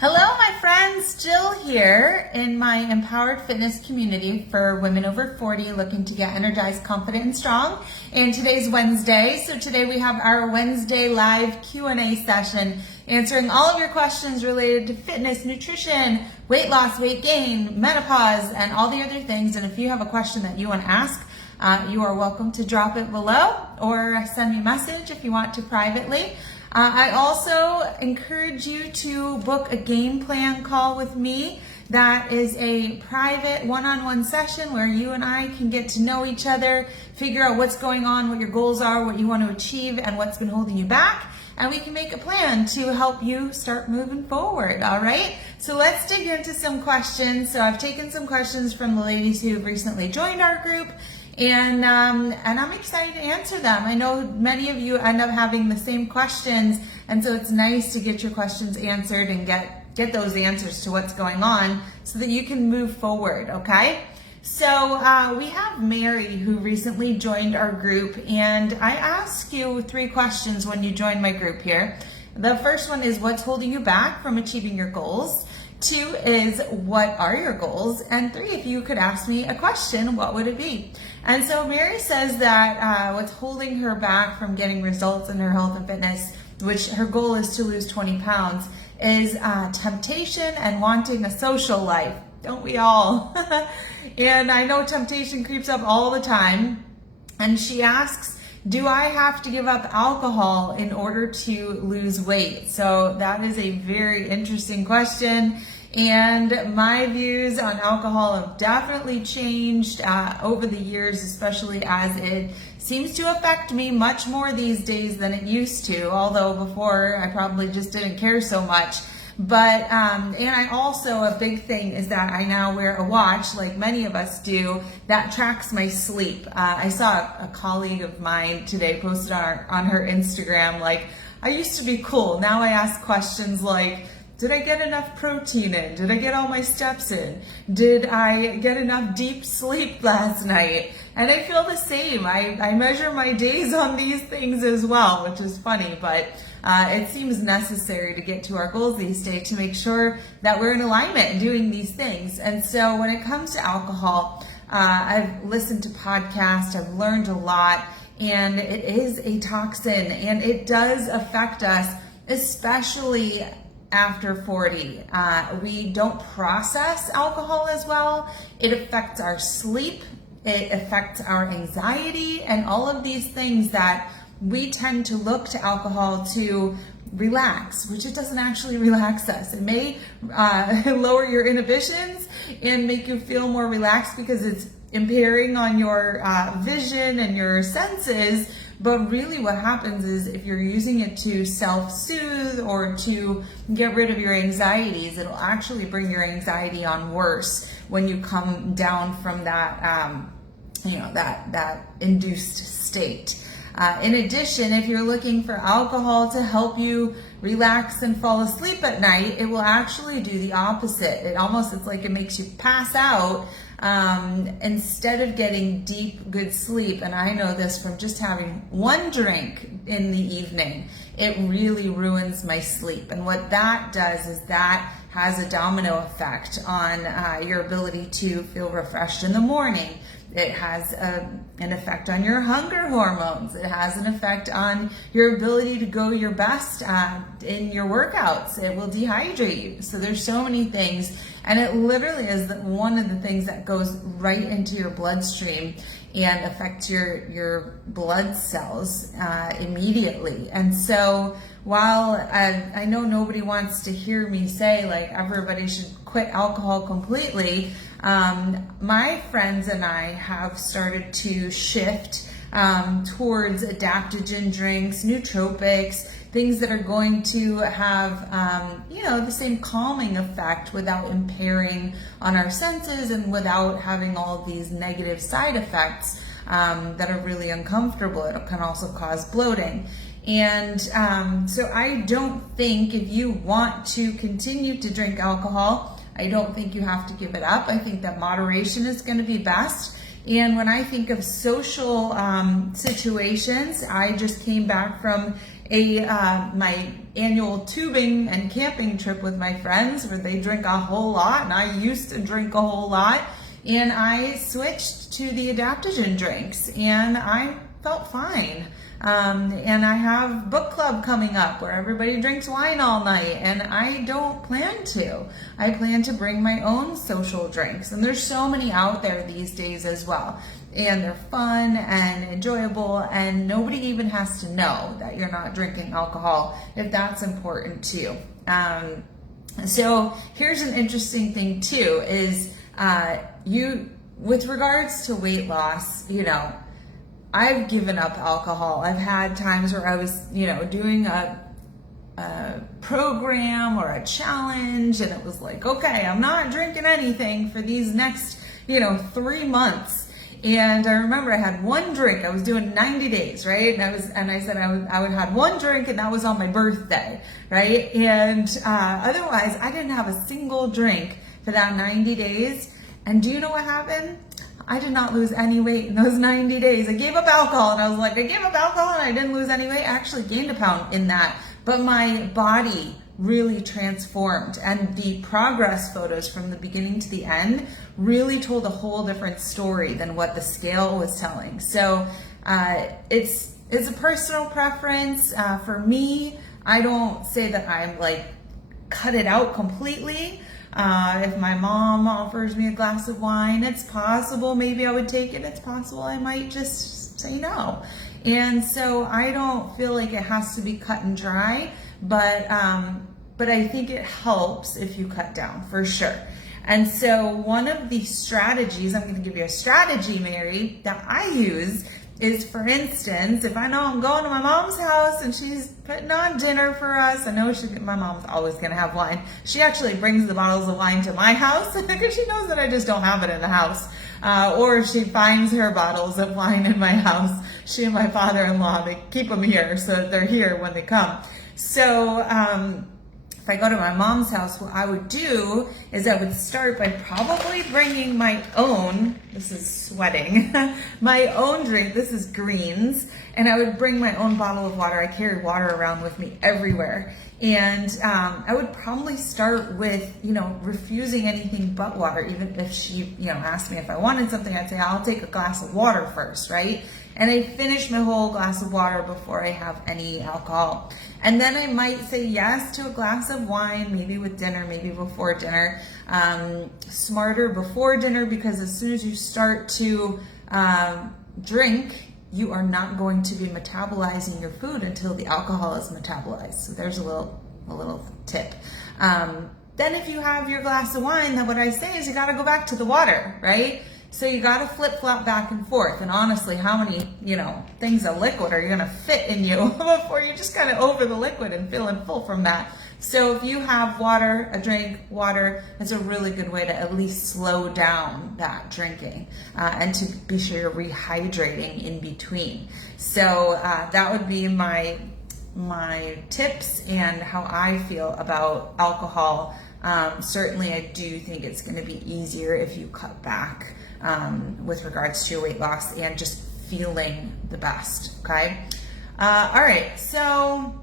Hello, my friends. Jill here in my empowered fitness community for women over 40 looking to get energized, confident, and strong. And today's Wednesday, so today we have our Wednesday live Q&A session answering all of your questions related to fitness, nutrition, weight loss, weight gain, menopause, and all the other things. And if you have a question that you want to ask, you are welcome to drop it below or send me a message if you want to privately. I also encourage you to book a game plan call with me. That is a private one-on-one session where you and I can get to know each other, figure out what's going on, what your goals are, what you want to achieve, and what's been holding you back. And we can make a plan to help you start moving forward, all right? So let's dig into some questions. So I've taken some questions from the ladies who have recently joined our group, and I'm excited to answer them. I know many of you end up having the same questions, and so it's nice to get your questions answered and get those answers to what's going on so that you can move forward, okay? So we have Mary who recently joined our group, and I ask you 3 questions when you join my group here. The first one is, what's holding you back from achieving your goals? 2 is, what are your goals? And 3, if you could ask me a question, what would it be? And so Mary says that what's holding her back from getting results in her health and fitness, which her goal is to lose 20 pounds, is temptation and wanting a social life. Don't we all? And I know temptation creeps up all the time. And she asks, do I have to give up alcohol in order to lose weight? So that is a very interesting question. And my views on alcohol have definitely changed over the years, especially as it seems to affect me much more these days than it used to. Although before I probably just didn't care so much. But, and I also, a big thing is that I now wear a watch, like many of us do, that tracks my sleep. I saw a colleague of mine today posted on her Instagram, like, I used to be cool. Now I ask questions like, did I get enough protein in? Did I get all my steps in? Did I get enough deep sleep last night? And I feel the same. I measure my days on these things as well, which is funny, but it seems necessary to get to our goals these days to make sure that we're in alignment and doing these things. And so when it comes to alcohol, I've listened to podcasts, I've learned a lot, and it is a toxin, and it does affect us, especially after 40. We don't process alcohol as well. It affects our sleep, it affects our anxiety, and all of these things that we tend to look to alcohol to relax, which it doesn't actually relax us. It may lower your inhibitions and make you feel more relaxed because it's impairing on your vision and your senses. But really what happens is if you're using it to self-soothe or to get rid of your anxieties, it'll actually bring your anxiety on worse when you come down from that, that induced state. In addition, if you're looking for alcohol to help you relax and fall asleep at night, it will actually do the opposite. It's like it makes you pass out instead of getting deep, good sleep. And I know this from just having one drink in the evening. It really ruins my sleep. And what that does is that has a domino effect on your ability to feel refreshed in the morning. It has an effect on your hunger hormones. It has an effect on your ability to go your best in your workouts. It will dehydrate you. So there's so many things. And it literally is one of the things that goes right into your bloodstream and affects your blood cells immediately. And so while I know nobody wants to hear me say like everybody should quit alcohol completely, my friends and I have started to shift towards adaptogen drinks, nootropics, things that are going to have, the same calming effect without impairing on our senses and without having all of these negative side effects that are really uncomfortable. It can also cause bloating. And so I don't think if you want to continue to drink alcohol, I don't think you have to give it up. I think that moderation is going to be best. And when I think of social situations, I just came back from my annual tubing and camping trip with my friends where they drink a whole lot and I used to drink a whole lot, and I switched to the adaptogen drinks and I felt fine. And I have book club coming up where everybody drinks wine all night, and I don't plan to. I plan to bring my own social drinks, and there's so many out there these days as well. And they're fun and enjoyable, and nobody even has to know that you're not drinking alcohol if that's important to you. So here's an interesting thing too, is with regards to weight loss, I've given up alcohol. I've had times where I was, doing a program or a challenge, and it was like, okay, I'm not drinking anything for these next, 3 months. And I remember I had one drink. I was doing 90 days, right? And I said I would have one drink, and that was on my birthday, right? And otherwise, I didn't have a single drink for that 90 days. And do you know what happened? I did not lose any weight in those 90 days. I gave up alcohol, and I was like, I gave up alcohol and I didn't lose any weight. I actually gained a pound in that, but my body really transformed, and the progress photos from the beginning to the end really told a whole different story than what the scale was telling. So it's a personal preference. For me, I don't say that I'm like cut it out completely. If my mom offers me a glass of wine, it's possible maybe I would take it. It's possible I might just say no. And so I don't feel like it has to be cut and dry, but I think it helps if you cut down, for sure. And so one of the strategies, I'm going to give you a strategy, Mary, that I use is, for instance, if I know I'm going to my mom's house and she's putting on dinner for us, I know my mom's always going to have wine. She actually brings the bottles of wine to my house because she knows that I just don't have it in the house. Or she finds her bottles of wine in my house. She and my father-in-law, they keep them here so that they're here when they come. So if I go to my mom's house, what I would do is I would start by probably bringing my own, this is sweating, my own drink, this is greens, and I would bring my own bottle of water. I carry water around with me everywhere. And I would probably start with, refusing anything but water. Even if she, asked me if I wanted something, I'd say, I'll take a glass of water first, right? And I finish my whole glass of water before I have any alcohol. And then I might say yes to a glass of wine, maybe with dinner, maybe before dinner. Smarter before dinner, because as soon as you start to drink, you are not going to be metabolizing your food until the alcohol is metabolized. So there's a little tip. Then if you have your glass of wine, then what I say is you got to go back to the water, right? So you got to flip-flop back and forth. And honestly, how many, things of liquid are you going to fit in you before you just kind of over the liquid and feeling full from that? So if you have water, a drink, water, that's a really good way to at least slow down that drinking and to be sure you're rehydrating in between. So that would be my tips and how I feel about alcohol. Certainly I do think it's going to be easier if you cut back with regards to your weight loss and just feeling the best, okay? All right, so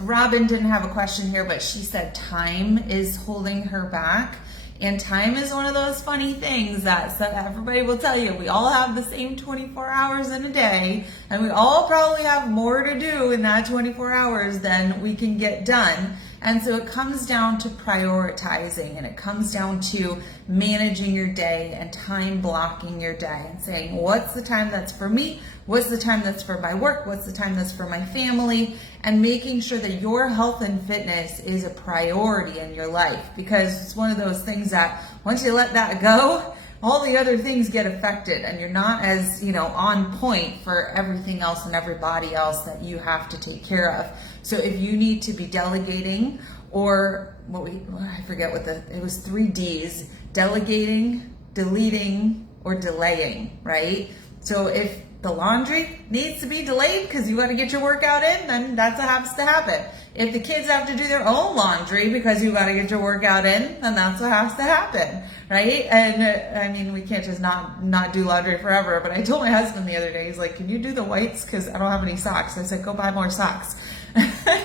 Robin didn't have a question here, but she said time is holding her back. And time is one of those funny things that everybody will tell you. We all have the same 24 hours in a day, and we all probably have more to do in that 24 hours than we can get done. And so it comes down to prioritizing, and it comes down to managing your day and time blocking your day and saying, what's the time that's for me? What's the time that's for my work? What's the time that's for my family? And making sure that your health and fitness is a priority in your life, because it's one of those things that once you let that go, all the other things get affected, and you're not as, on point for everything else and everybody else that you have to take care of. So if you need to be delegating, or I forget it was 3 Ds, delegating, deleting, or delaying, right? So if the laundry needs to be delayed because you got to get your workout in, then that's what has to happen. If the kids have to do their own laundry because you got to get your workout in, then that's what has to happen, right? And we can't just not do laundry forever. But I told my husband the other day, he's like, can you do the whites? Because I don't have any socks. I said, go buy more socks.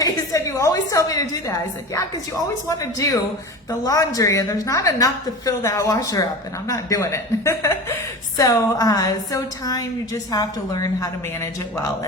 He said, you always tell me to do that. I said, yeah, because you always want to do the laundry and there's not enough to fill that washer up and I'm not doing it. So time, you just have to learn how to manage it well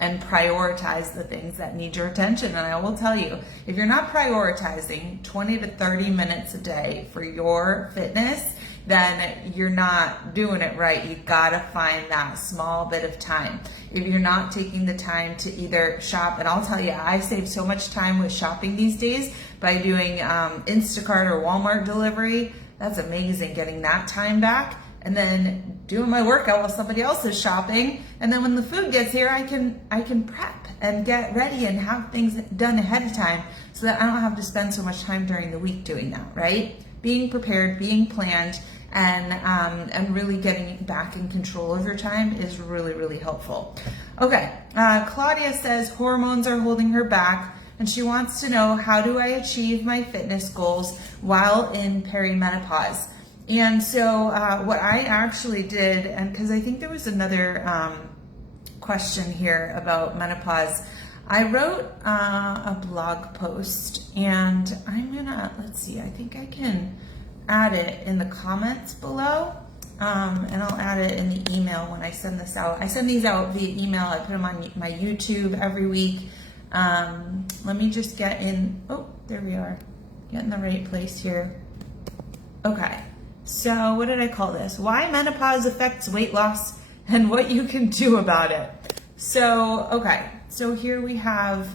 and prioritize the things that need your attention. And I will tell you, if you're not prioritizing 20 to 30 minutes a day for your fitness, then you're not doing it right. You gotta find that small bit of time. If you're not taking the time to either shop, and I'll tell you, I save so much time with shopping these days by doing Instacart or Walmart delivery. That's amazing, getting that time back. And then doing my workout while somebody else is shopping. And then when the food gets here, I can prep and get ready and have things done ahead of time so that I don't have to spend so much time during the week doing that, right? Being prepared, being planned, and really getting back in control of your time is really, really helpful. Okay, Claudia says hormones are holding her back and she wants to know, how do I achieve my fitness goals while in perimenopause? And so what I actually did, and because I think there was another question here about menopause, I wrote a blog post, and I'm gonna, let's see, I think I can add it in the comments below, and I'll add it in the email when I send this out. I send these out via email. I put them on my YouTube every week. Let me just get in, oh, there we are, get in the right place here. Okay. So what did I call this? Why menopause affects weight loss and what you can do about it. So, okay. So here we have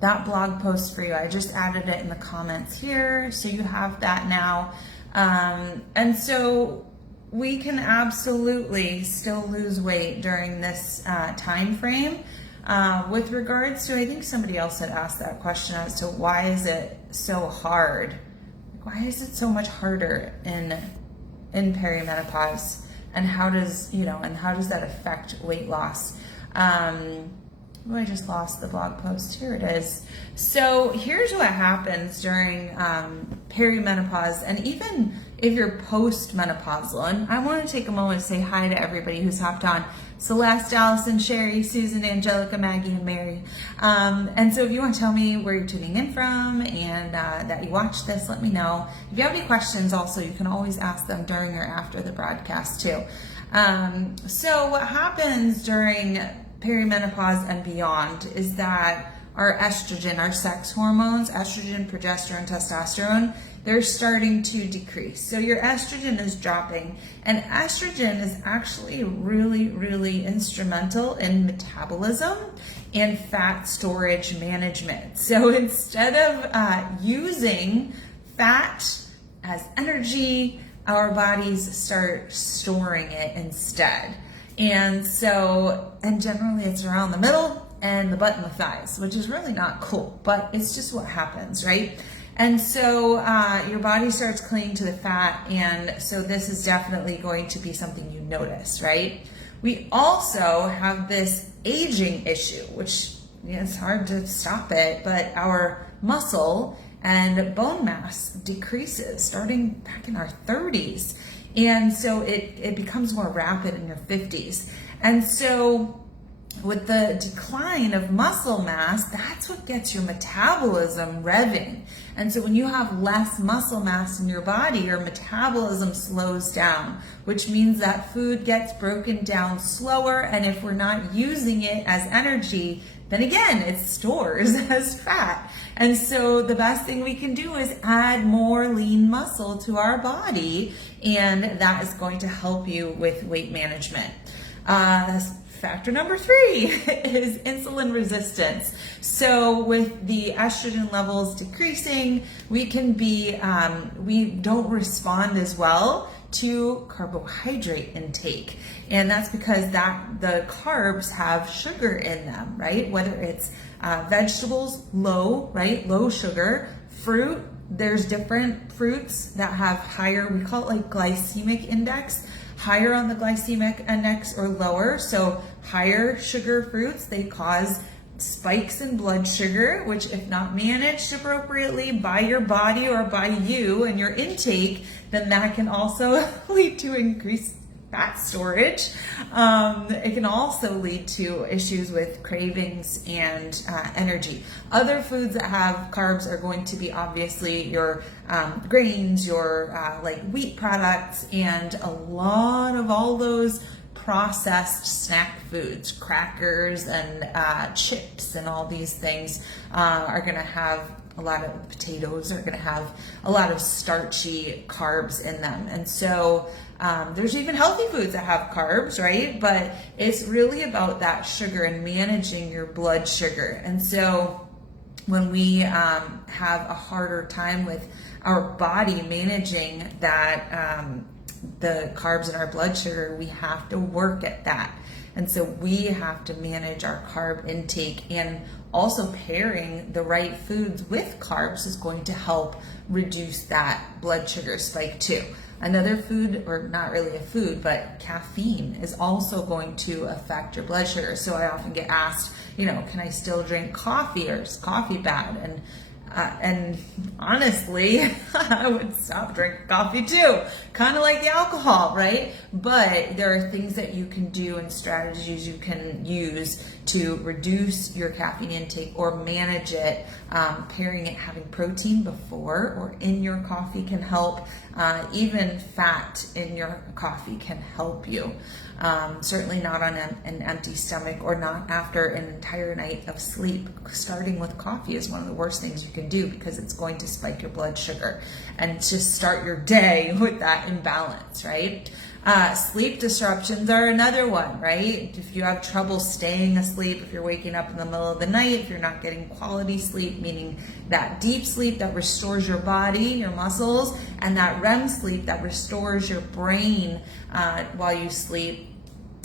that blog post for you. I just added it in the comments here. So you have that now. And so we can absolutely still lose weight during this time frame. With regards to, I think somebody else had asked that question as to why is it so hard? Why is it so much harder in perimenopause, and how does that affect weight loss? Oh, I just lost the blog post. Here it is. So here's what happens during perimenopause, and even if you're postmenopausal. And I want to take a moment to say hi to everybody who's hopped on. Celeste, Allison, Sherry, Susan, Angelica, Maggie, and Mary. And so if you want to tell me where you're tuning in from and that you watched this, let me know. If you have any questions also, you can always ask them during or after the broadcast too. So what happens during perimenopause and beyond is that our estrogen, our sex hormones, estrogen, progesterone, testosterone, they're starting to decrease. So your estrogen is dropping, and estrogen is actually really, really instrumental in metabolism and fat storage management. So instead of using fat as energy, our bodies start storing it instead. And generally it's around the middle and the butt and the thighs, which is really not cool, but it's just what happens, right? And so your body starts clinging to the fat, and so this is definitely going to be something you notice, right? We also have this aging issue, which it's hard to stop it, but our muscle and bone mass decreases starting back in our 30s. And so it becomes more rapid in your 50s. And so with the decline of muscle mass, that's what gets your metabolism revving. And so when you have less muscle mass in your body, your metabolism slows down, which means that food gets broken down slower. And if we're not using it as energy, then again, it stores as fat. And so the best thing we can do is add more lean muscle to our body, and that is going to help you with weight management. That's factor number 3 is insulin resistance. So with the estrogen levels decreasing, we don't respond as well to carbohydrate intake. And that's because the carbs have sugar in them, right? Whether it's vegetables, low sugar, fruit, there's different fruits that have higher, we call it like glycemic index, higher on the glycemic index or lower. So higher sugar fruits, they cause spikes in blood sugar, which if not managed appropriately by your body or by you and your intake, then that can also lead to increased fat storage. It can also lead to issues with cravings and energy. Other foods that have carbs are going to be obviously your grains, your like wheat products, and a lot of all those processed snack foods, crackers and chips and all these things are going to have a lot of potatoes are going to have a lot of starchy carbs in them. And so there's even healthy foods that have carbs, right? But it's really about that sugar and managing your blood sugar. And so when we have a harder time with our body managing that, the carbs in our blood sugar, we have to work at that. And so we have to manage our carb intake, and also pairing the right foods with carbs is going to help reduce that blood sugar spike too. Another food, or not really a food, but caffeine is also going to affect your blood sugar. So I often get asked, can I still drink coffee, or is coffee bad? And honestly, I would stop drinking coffee too, kind of like the alcohol, right? But there are things that you can do and strategies you can use to reduce your caffeine intake or manage it. Pairing it, having protein before or in your coffee can help. Even fat in your coffee can help you. Certainly not on an empty stomach, or not after an entire night of sleep. Starting with coffee is one of the worst things you can do, because it's going to spike your blood sugar and just start your day with that imbalance, right? Sleep disruptions are another one, right? If you have trouble staying asleep, if you're waking up in the middle of the night, if you're not getting quality sleep, meaning that deep sleep that restores your body, your muscles, and that REM sleep that restores your brain while you sleep.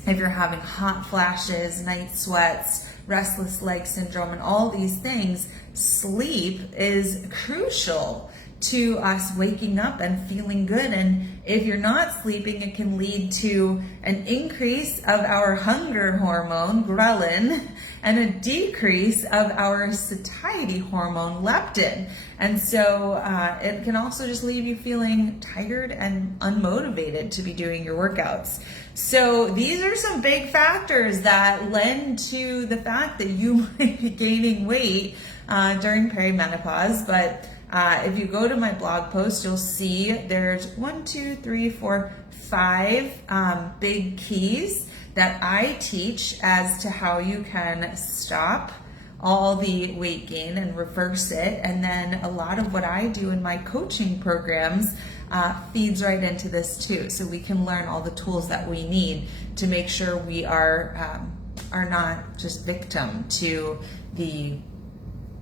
If you're having hot flashes, night sweats, restless leg syndrome, and all these things, sleep is crucial to us waking up and feeling good. And if you're not sleeping, it can lead to an increase of our hunger hormone, ghrelin, and a decrease of our satiety hormone, leptin. And so it can also just leave you feeling tired and unmotivated to be doing your workouts. So these are some big factors that lend to the fact that you might be gaining weight during perimenopause. But if you go to my blog post, you'll see there's 5 big keys that I teach as to how you can stop all the weight gain and reverse it. And then a lot of what I do in my coaching programs feeds right into this too. So we can learn all the tools that we need to make sure we are not just victim to the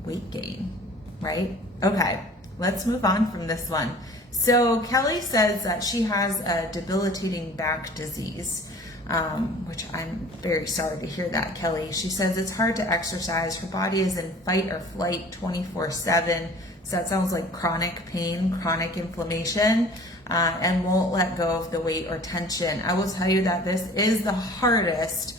weight gain, right? Okay, let's move on from this one. So Kelly says that she has a debilitating back disease, which I'm very sorry to hear that, Kelly. She says it's hard to exercise. Her body is in fight or flight 24/7. So that sounds like chronic pain, chronic inflammation, and won't let go of the weight or tension. I will tell you that this is the hardest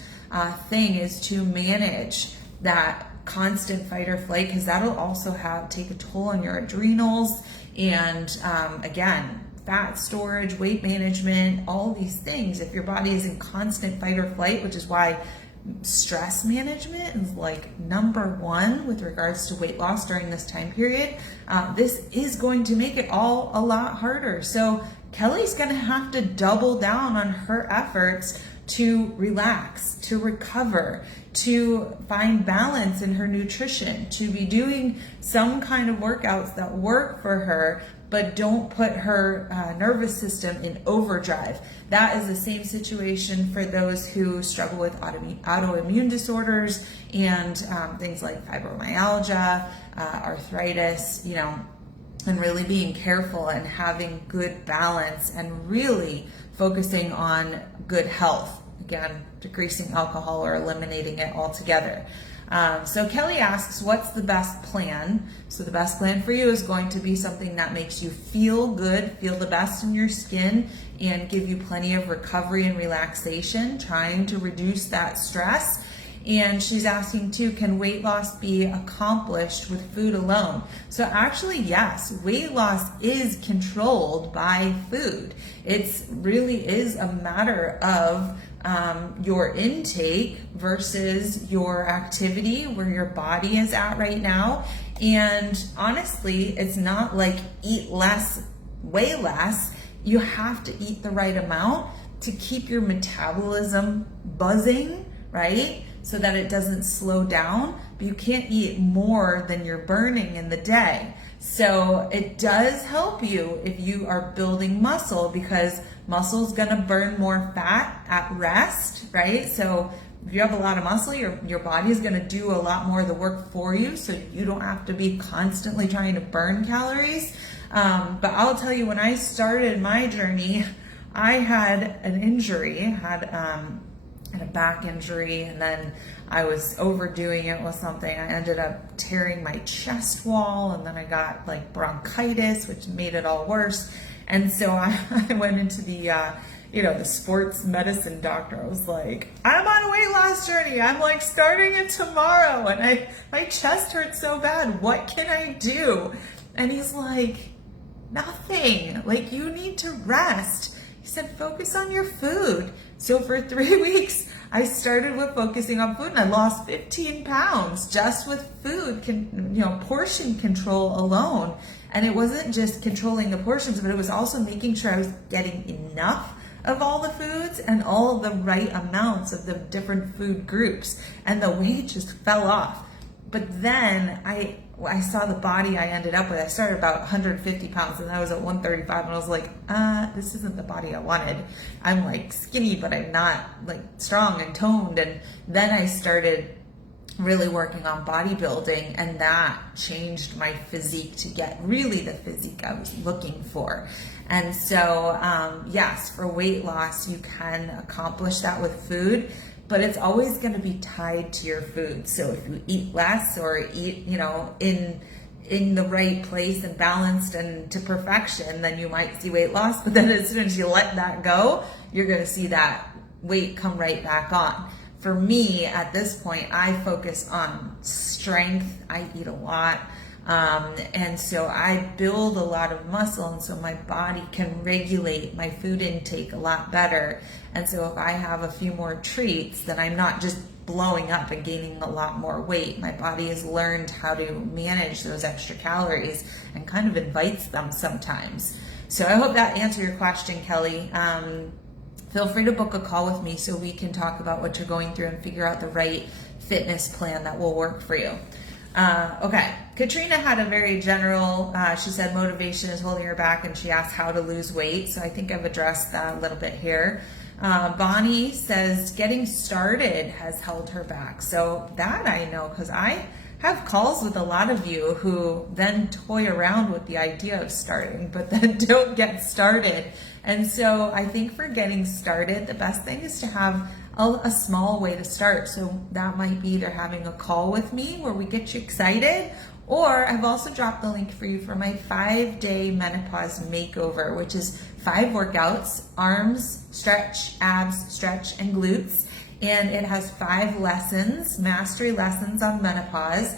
thing, is to manage that constant fight or flight, because that'll also take a toll on your adrenals and again, fat storage, weight management, all these things. If your body is in constant fight or flight, which is why stress management is like number one with regards to weight loss during this time period, this is going to make it all a lot harder. So Kelly's going to have to double down on her efforts to relax, to recover, to find balance in her nutrition, to be doing some kind of workouts that work for her, but don't put her nervous system in overdrive. That is the same situation for those who struggle with autoimmune disorders and things like fibromyalgia, arthritis, and really being careful and having good balance and really focusing on good health. Again, decreasing alcohol or eliminating it altogether. So Kelly asks, what's the best plan? So the best plan for you is going to be something that makes you feel good, feel the best in your skin, and give you plenty of recovery and relaxation, trying to reduce that stress. And she's asking too, can weight loss be accomplished with food alone? So actually, yes, weight loss is controlled by food. It's really is a matter of your intake versus your activity, where your body is at right now. And honestly, it's not like eat less, weigh less. You have to eat the right amount to keep your metabolism buzzing, right? So that it doesn't slow down, but you can't eat more than you're burning in the day. So it does help you if you are building muscle, because muscle is going to burn more fat at rest, right? So if you have a lot of muscle, your body is going to do a lot more of the work for you, so you don't have to be constantly trying to burn calories. But I'll tell you, when I started my journey, I had an injury, had a back injury, and then I was overdoing it with something. I ended up tearing my chest wall, and then I got like bronchitis, which made it all worse. And so I went into the sports medicine doctor. I was like, I'm on a weight loss journey. I'm like starting it tomorrow, and my chest hurts so bad. What can I do? And he's like, nothing. Like, you need to rest. He said, focus on your food. So for 3 weeks, I started with focusing on food, and I lost 15 pounds just with food, portion control alone. And it wasn't just controlling the portions, but it was also making sure I was getting enough of all the foods and all the right amounts of the different food groups. And the weight just fell off. But then I saw the body I ended up with. I started about 150 pounds, and I was at 135, and I was like, this isn't the body I wanted. I'm like skinny, but I'm not like strong and toned. And then I started really working on bodybuilding, and that changed my physique to get really the physique I was looking for. And so, yes, for weight loss, you can accomplish that with food, but it's always going to be tied to your food. So if you eat less or eat, in the right place and balanced and to perfection, then you might see weight loss. But then as soon as you let that go, you're going to see that weight come right back on. For me, at this point, I focus on strength. I eat a lot. And so I build a lot of muscle, and so my body can regulate my food intake a lot better. And so if I have a few more treats, then I'm not just blowing up and gaining a lot more weight. My body has learned how to manage those extra calories and kind of invites them sometimes. So I hope that answered your question, Kelly. Feel free to book a call with me so we can talk about what you're going through and figure out the right fitness plan that will work for you. Okay, Katrina had a very general, she said motivation is holding her back, and she asked how to lose weight. So I think I've addressed that a little bit here. Bonnie says getting started has held her back. So that I know, because I have calls with a lot of you who then toy around with the idea of starting, but then don't get started. And so I think for getting started, the best thing is to have a small way to start. So that might be either having a call with me where we get you excited, or I've also dropped the link for you for my 5-day Menopause Makeover, which is 5 workouts: arms, stretch, abs, stretch, and glutes. And it has 5 lessons, mastery lessons on menopause,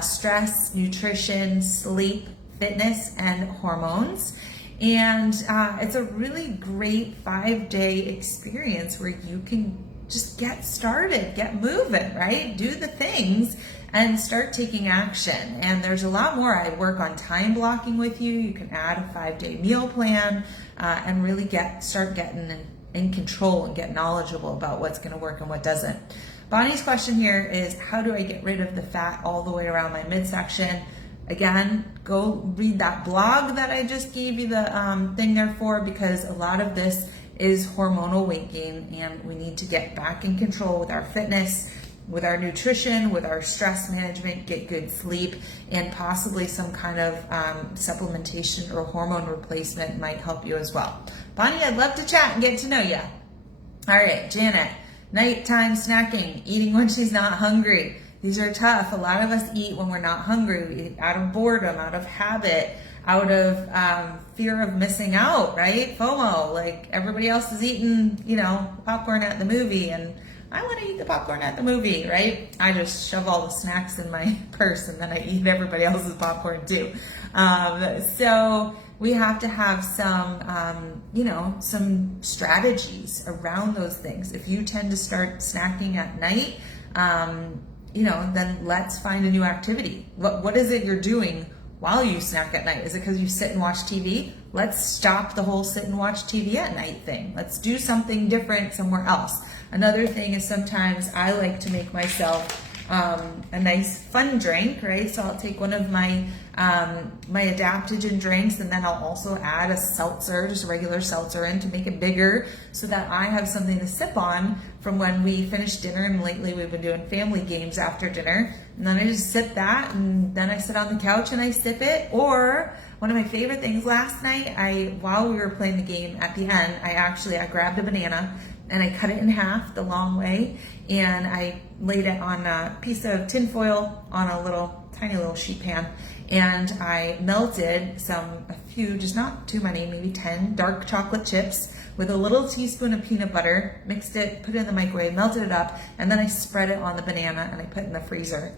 stress, nutrition, sleep, fitness, and hormones. And it's a really great 5-day experience where you can just get started, get moving, right? Do the things and start taking action. And there's a lot more. I work on time blocking with you. You can add a 5-day meal plan and really start getting in control and get knowledgeable about what's going to work and what doesn't. Bonnie's question here is, how do I get rid of the fat all the way around my midsection? Again, go read that blog that I just gave you the thing there for, because a lot of this is hormonal weight gain, and we need to get back in control with our fitness, with our nutrition, with our stress management, get good sleep, and possibly some kind of supplementation or hormone replacement might help you as well. Bonnie, I'd love to chat and get to know you. All right, Janet, nighttime snacking, eating when she's not hungry. These are tough. A lot of us eat when we're not hungry. We eat out of boredom, out of habit, out of fear of missing out, right? FOMO, like everybody else is eating, popcorn at the movie, and I want to eat the popcorn at the movie, right? I just shove all the snacks in my purse and then I eat everybody else's popcorn too. So we have to have some, some strategies around those things. If you tend to start snacking at night, then let's find a new activity. What is it you're doing while you snack at night? Is it because you sit and watch TV? Let's stop the whole sit and watch TV at night thing. Let's do something different somewhere else. Another thing is sometimes I like to make myself a nice fun drink, right? So I'll take one of my my adaptogen drinks, and then I'll also add a seltzer, just a regular seltzer in to make it bigger so that I have something to sip on from when we finish dinner. And lately we've been doing family games after dinner. And then I just sip that, and then I sit on the couch and I sip it. Or one of my favorite things last night, while we were playing the game at the end, I grabbed a banana and I cut it in half the long way, and I laid it on a piece of tin foil on a tiny little sheet pan, and I melted a few, just not too many, maybe 10 dark chocolate chips with a little teaspoon of peanut butter, mixed it, put it in the microwave, melted it up, and then I spread it on the banana and I put it in the freezer.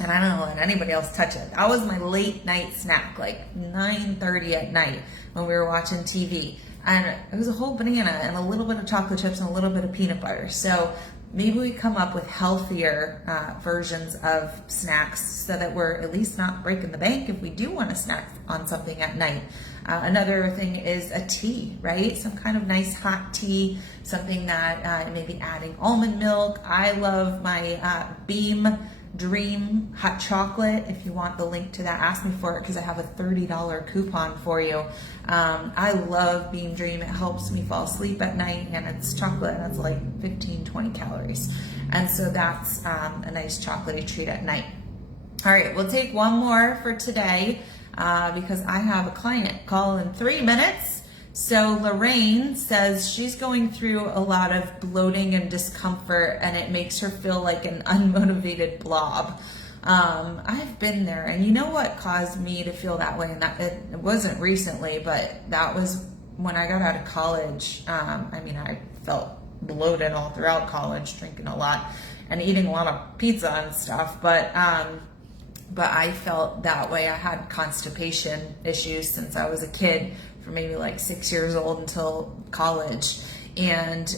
And I don't let anybody else touch it. That was my late night snack, like 9:30 at night when we were watching TV. And it was a whole banana and a little bit of chocolate chips and a little bit of peanut butter. So maybe we come up with healthier versions of snacks so that we're at least not breaking the bank if we do want to snack on something at night. Another thing is a tea, right? Some kind of nice hot tea, something that maybe adding almond milk. I love my Beam Dream hot chocolate. If you want the link to that, ask me for it because I have a $30 coupon for you. I love Beam Dream. It helps me fall asleep at night, and it's chocolate and it's like 15-20 calories. And so that's a nice chocolatey treat at night. All right, we'll take one more for today because I have a client call in 3 minutes. So Lorraine says she's going through a lot of bloating and discomfort, and it makes her feel like an unmotivated blob. I've been there, and you know what caused me to feel that way? And that it wasn't recently, but that was when I got out of college. I felt bloated all throughout college, drinking a lot and eating a lot of pizza and stuff. But I felt that way. I had constipation issues since I was a kid, from maybe like 6 years old until college. And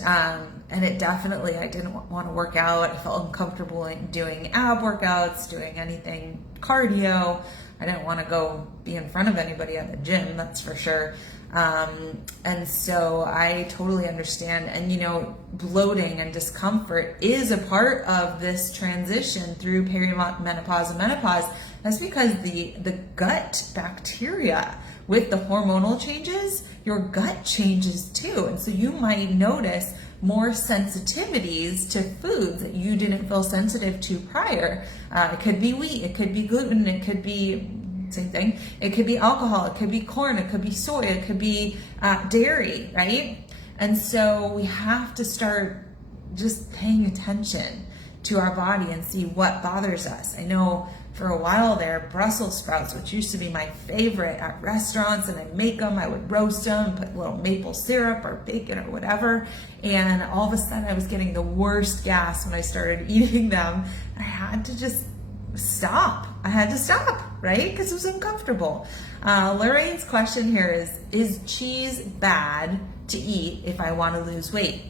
it definitely, I didn't want to work out. I felt uncomfortable in doing ab workouts, doing anything cardio. I didn't want to go be in front of anybody at the gym, that's for sure. And so I totally understand. And bloating and discomfort is a part of this transition through perimenopause and menopause. That's because the gut bacteria, with the hormonal changes, your gut changes too. And so you might notice more sensitivities to foods that you didn't feel sensitive to prior. It could be wheat, it could be gluten, it could be same thing. It could be alcohol, it could be corn, it could be soy, it could be dairy, right? And so we have to start just paying attention to our body and see what bothers us. I know for a while there, Brussels sprouts, which used to be my favorite at restaurants, and I'd make them, I would roast them, put a little maple syrup or bacon or whatever, and all of a sudden I was getting the worst gas when I started eating them. I had to just stop. Right? Because it was uncomfortable. Lorraine's question here is cheese bad to eat if I want to lose weight?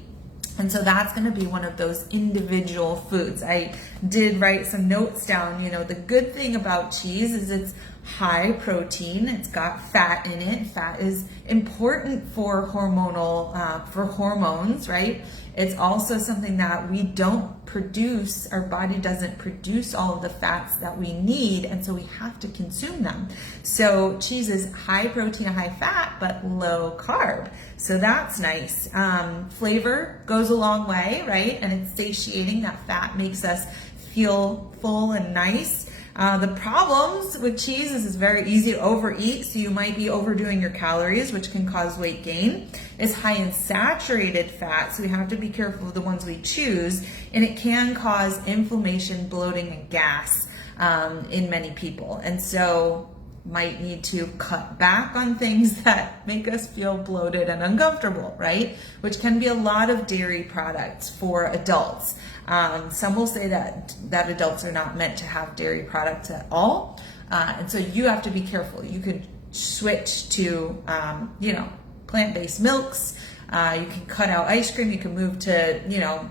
And so that's going to be one of those individual foods. I did write some notes down. The good thing about cheese is it's high protein. It's got fat in it. Fat is important for hormones, right? It's also something that we don't produce. Our body doesn't produce all of the fats that we need, and so we have to consume them. So cheese is high protein, high fat, but low carb. So that's nice. Flavor goes a long way, right? And it's satiating. That fat makes us feel full and nice. The problems with cheese is it's very easy to overeat, so you might be overdoing your calories, which can cause weight gain. It's high in saturated fat, so we have to be careful of the ones we choose, and it can cause inflammation, bloating, and gas in many people. And so might need to cut back on things that make us feel bloated and uncomfortable, right? Which can be a lot of dairy products for adults. Some will say that adults are not meant to have dairy products at all. And so you have to be careful. You could switch to, plant-based milks. You can cut out ice cream. You can move to,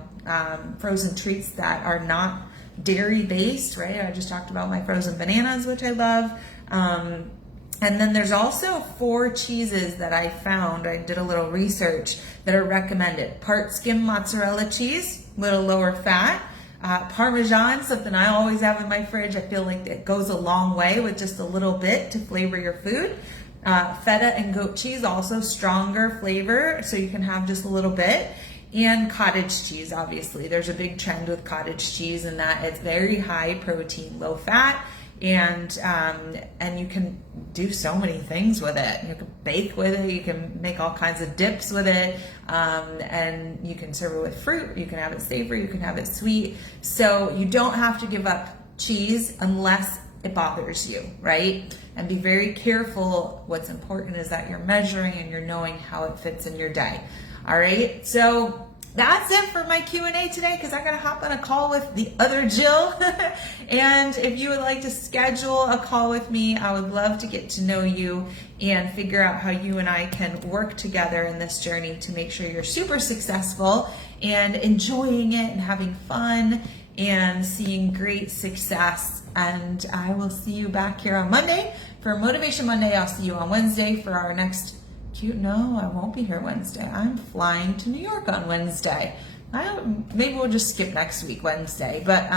frozen treats that are not dairy based, right? I just talked about my frozen bananas, which I love. And then there's also 4 cheeses that I found, I did a little research, that are recommended. Part skim mozzarella cheese, little lower fat. Parmesan, something I always have in my fridge. I feel like it goes a long way with just a little bit to flavor your food. Feta and goat cheese, also stronger flavor, so you can have just a little bit. And cottage cheese, obviously. There's a big trend with cottage cheese in that it's very high protein, low fat, and you can do so many things with it. You can bake with it, you can make all kinds of dips with it, and you can serve it with fruit, you can have it savory, you can have it sweet. So you don't have to give up cheese unless it bothers you, right? And be very careful. What's important is that you're measuring and you're knowing how it fits in your day. All right, so that's it for my Q&A today, because I gotta hop on a call with the other Jill. And if you would like to schedule a call with me, I would love to get to know you and figure out how you and I can work together in this journey to make sure you're super successful and enjoying it and having fun and seeing great success. And I will see you back here on Monday for Motivation Monday. I'll see you on Wednesday for our next No, I won't be here Wednesday. I'm flying to New York on Wednesday. Maybe we'll just skip next week, Wednesday, but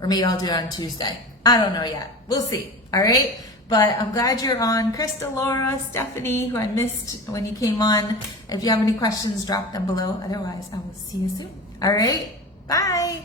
or maybe I'll do it on Tuesday. I don't know yet. We'll see. All right. But I'm glad you're on. Krista, Laura, Stephanie, who I missed when you came on. If you have any questions, drop them below. Otherwise, I will see you soon. All right. Bye.